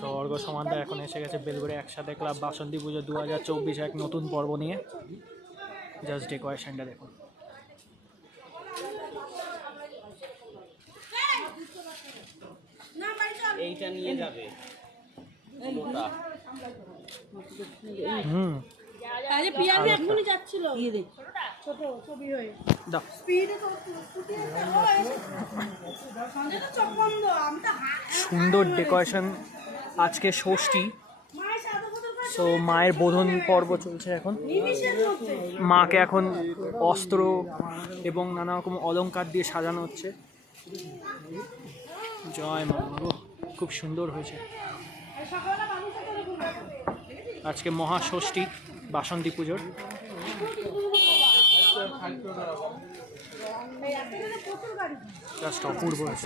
স্বর্গ সমানটা এখন এসে গেছে বেলগুড়ে একসাথে ক্লাব বাসন্তী পুজো 2024 এক নতুন পর্ব নিয়ে। জাস্ট ডেকোরেশনটা দেখুন। এইটা নিয়ে যাবে আরে পিয়ামি এখনই যাচ্ছিল ছোট ছবি হয়ে দাও স্পিডে তো সুন্দর ডেকোরেশন। আজকে ষষ্ঠী, সো মায়ের বোধন পর্ব চলছে এখন। মাকে এখন অস্ত্র এবং নানা রকম অলংকার দিয়ে সাজানো হচ্ছে। জয় মা, খুব সুন্দর হয়েছে। আজকে মহাষষ্ঠী বাসন্তী পুজোর। জাস্ট অপূর্ব হয়েছে।